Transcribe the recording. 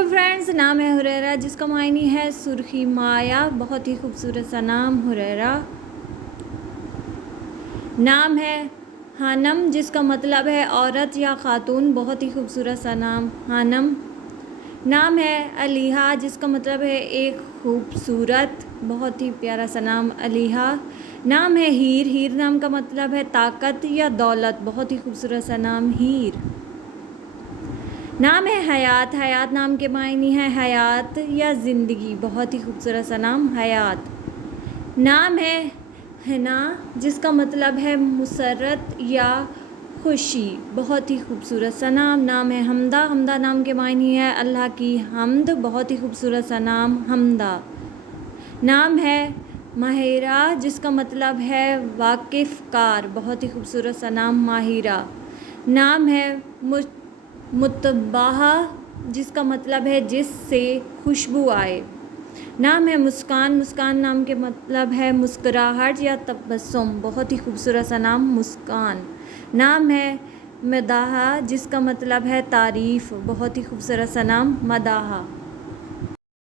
علیکم فرینڈز، نام ہے ہریرہ جس کا معنی ہے سرخی مایا، بہت ہی خوبصورت سا نام ہریرہ۔ نام ہے ہانم جس کا مطلب ہے عورت یا خاتون، بہت ہی خوبصورت سا نام ہانم۔ نام ہے علیہا جس کا مطلب ہے ایک خوبصورت، بہت ہی پیارا سا نام علیہا۔ نام ہے ہیر، ہیر نام کا مطلب ہے طاقت یا دولت، بہت ہی خوبصورت سا نام ہیر۔ نام ہے حیات، حیات نام کے معنی ہے حیات یا زندگی، بہت ہی خوبصورت سا نام حیات۔ نام ہے ہنا جس کا مطلب ہے مسرت یا خوشی، بہت ہی خوبصورت سا نام۔ نام ہے حمدہ، حمدہ نام کے معنی ہے اللہ کی حمد، بہت ہی خوبصورت سا نام حمدہ۔ نام ہے ماہرہ جس کا مطلب ہے واقف کار، بہت ہی خوبصورت سا نام ماہرہ۔ نام ہے متباہا جس کا مطلب ہے جس سے خوشبو آئے۔ نام ہے مسکان، مسکان نام کے مطلب ہے مسکراہٹ یا تبسم، بہت ہی خوبصورت سا نام مسکان۔ نام ہے مداحہ جس کا مطلب ہے تعریف، بہت ہی خوبصورت سا نام مداحہ۔